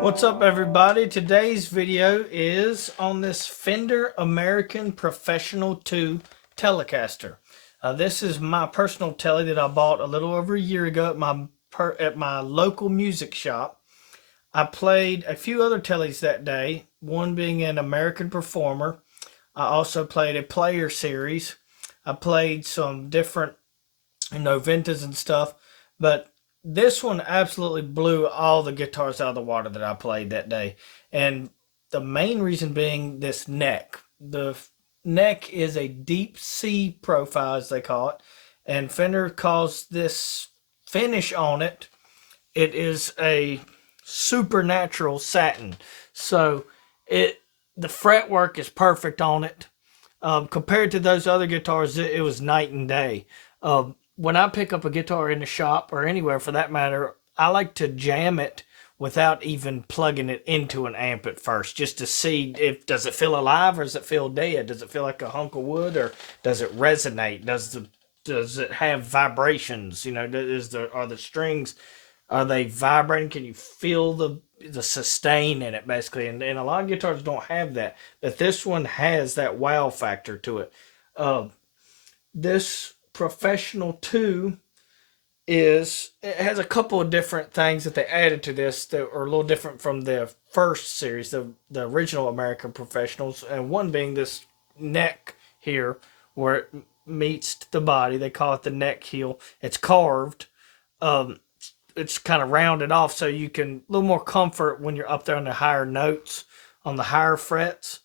What's up, everybody? Today's video is on this Fender American Professional 2 Telecaster. This is my personal Tele that I bought a little over a year ago at my local music shop. I played a few other Teles that day, one being an American Performer. I also played a Player Series. I played some different, Ventas and stuff, but this one absolutely blew all the guitars out of the water that I played that day. And the main reason being this neck. The neck is a deep C profile, as they call it, and Fender calls this finish on it. It is a supernatural satin. So the fretwork is perfect on it. Compared to those other guitars, it was night and day. When I pick up a guitar in the shop or anywhere for that matter, I like to jam it without even plugging it into an amp at first, just to see if does it feel alive or does it feel dead? Does it feel like a hunk of wood or does it resonate? Does it have vibrations? Are the strings, are they vibrating? Can you feel the sustain in it, basically? And a lot of guitars don't have that, but this one has that wow factor to it. This Professional 2 it has a couple of different things that they added to this that are a little different from the first series, the original American Professionals, and one being this neck here where it meets the body. They call it the neck heel. It's carved. It's kind of rounded off so you can a little more comfort when you're up there on the higher notes, on the higher frets.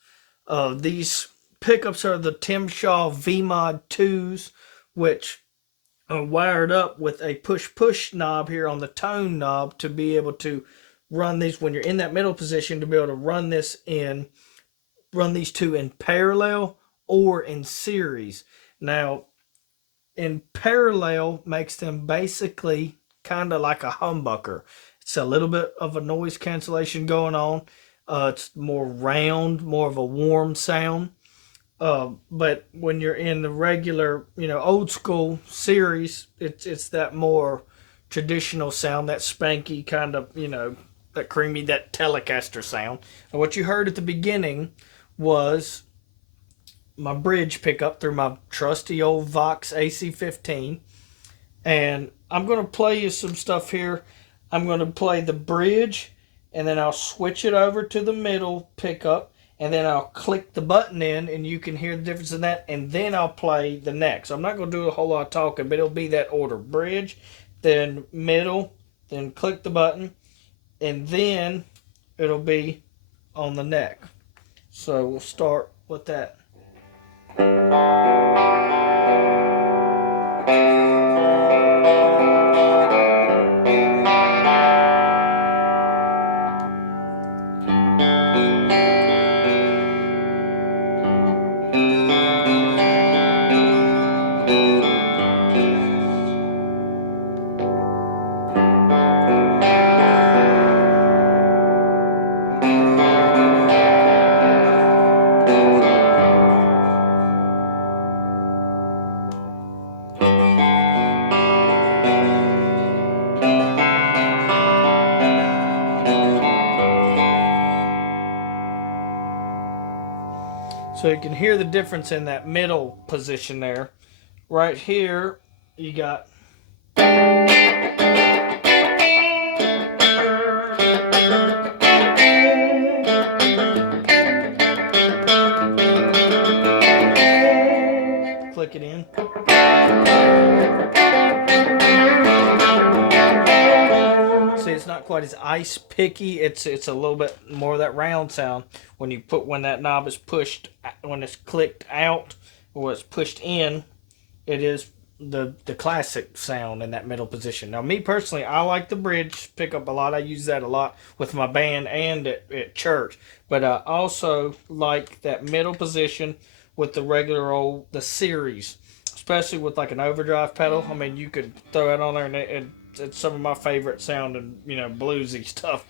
These pickups are the Tim Shaw V-Mod 2s, which are wired up with a push knob here on the tone knob to be able to run these when you're in that middle position, to be able to run these two in parallel or in series. Now, in parallel makes them basically kind of like a humbucker. It's a little bit of a noise cancellation going on. It's more round, more of a warm sound. But when you're in the regular, old school series, it's that more traditional sound, that spanky kind of, that creamy, that Telecaster sound. And what you heard at the beginning was my bridge pickup through my trusty old Vox AC-15. And I'm going to play you some stuff here. I'm going to play the bridge, and then I'll switch it over to the middle pickup, and then I'll click the button in, and you can hear the difference in that, and then I'll play the neck. So I'm not going to do a whole lot of talking, but it'll be that order. Bridge, then middle, then click the button, and then it'll be on the neck. So we'll start with that. So you can hear the difference in that middle position there. Right here, you got... Click it in. See, it's not quite as ice picky. It's a little bit more of that round sound when that knob is pushed, when it's clicked out or it's pushed in. It is the classic sound in that middle position. Now, me personally, I like the bridge pickup a lot. I use that a lot with my band and at church. But I also like that middle position with the series, especially with like an overdrive pedal. I mean, you could throw it on there, and it's some of my favorite sounding, bluesy stuff.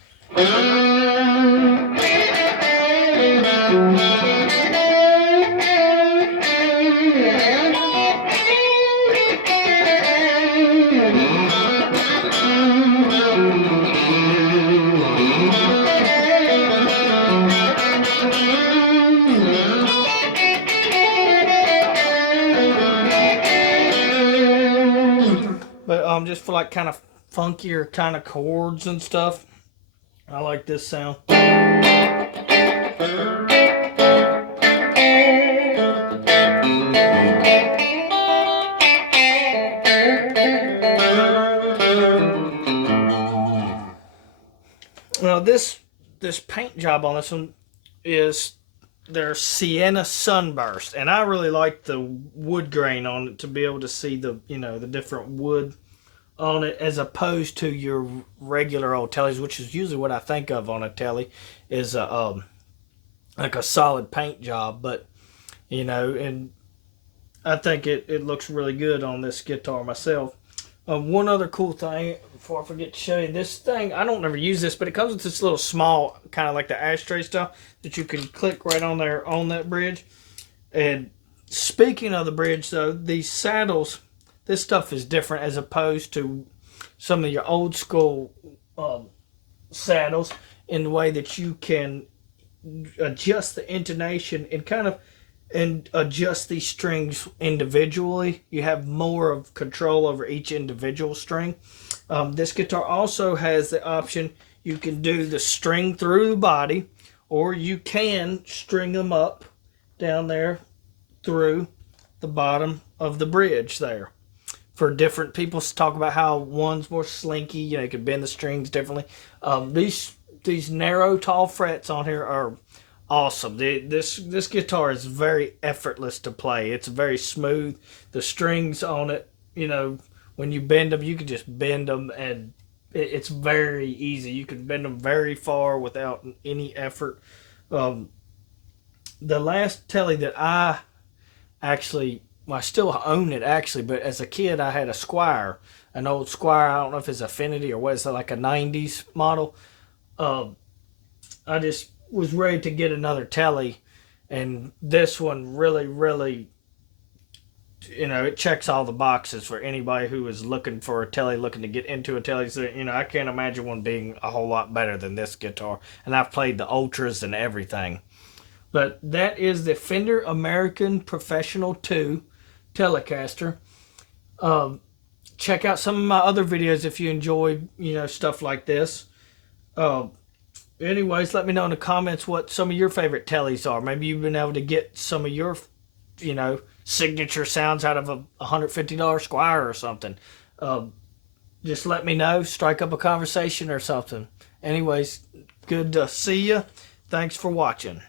just for like kind of funkier kind of chords and stuff. I like this sound. Now this paint job on this one is their Sienna Sunburst, and I really like the wood grain on it to be able to see the the different wood on it as opposed to your regular old Teles, which is usually what I think of on a Tele, is a like a solid paint job. But and I think it looks really good on this guitar myself. One other cool thing before I forget to show you this thing. I don't ever use this, but it comes with this little small kind of like the ashtray stuff that you can click right on there on that bridge. And speaking of the bridge, though, these saddles, this stuff is different as opposed to some of your old school saddles in the way that you can adjust the intonation and adjust these strings individually. You have more of control over each individual string. This guitar also has the option, you can do the string through the body, or you can string them up down there through the bottom of the bridge there. For different people talk about how one's more slinky, you can bend the strings differently. These narrow, tall frets on here are awesome. This guitar is very effortless to play. It's very smooth. The strings on it, when you bend them, you can just bend them, and it's very easy. You can bend them very far without any effort. The last Tele that I actually, well, I still own it actually, but as a kid I had a Squire, an old Squire. I don't know if it's Affinity or what. It's like a 90s model. I just was ready to get another Tele, and this one really, it checks all the boxes for anybody who is looking for a Tele, looking to get into a Tele. So, I can't imagine one being a whole lot better than this guitar. And I've played the Ultras and everything. But that is the Fender American Professional 2 Telecaster. Check out some of my other videos if you enjoy, stuff like this. Anyways, let me know in the comments what some of your favorite Teles are. Maybe you've been able to get some of your, signature sounds out of a $150 Squire or something. Just let me know. Strike up a conversation or something. Anyways, good to see you. Thanks for watching.